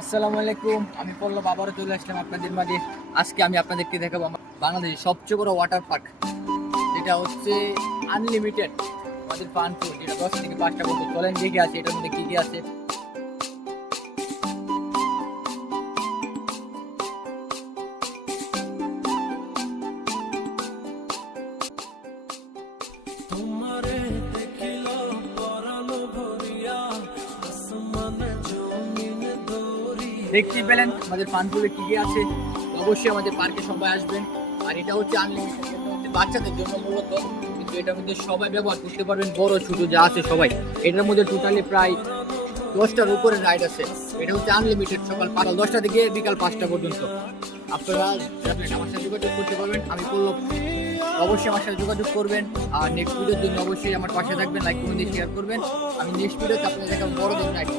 আসসালামু আলাইকুম, আমি পল্লব আবারও চলে আসলাম আপনাদের মাঝে। আজকে আমি আপনাদেরকে দেখাবো বাংলাদেশের সবচেয়ে বড় ওয়াটার পার্ক, যেটা হচ্ছে আনলিমিটেড আমাদের ফান পুল, যেটা 10 থেকে 5টা পর্যন্ত। চলেন দেখে আছে এটার মধ্যে কি কি আছে। তোমারে দেখিল পরানো ভরিয়া আসমানে জমিন দরি। দেখতেই পেলেন আমাদের ফান পুলে কি কি আছে। অবশ্যই আমাদের পার্কে সবাই আসবেন। আর এটা হচ্ছে আনলিমিটেড, এটা হচ্ছে বাচ্চাদের জন্য মূলত, কিন্তু এটার মধ্যে সবাই ব্যবহার করতে পারবেন, বড় ছোট যা আছে সবাই। এটার মধ্যে টোটালি প্রায় 10টার উপরে রাইড আছে। এটা হচ্ছে আনলিমিটেড, সকাল 10টা থেকে বিকাল 5টা পর্যন্ত। আপনারা যাবেন, আমার সাথে যোগাযোগ করতে পারবেন। আমি পল্লব, অবশ্যই আমার সাথে যোগাযোগ করবেন। আর নেক্সট ভিডিওর জন্য অবশ্যই আমার পাশে থাকবেন, লাইক কমেন্ট দিয়ে শেয়ার করবেন। আমি নেক্সট ভিডিওতে আপনাদের দেখাবো বড়দের রাইড।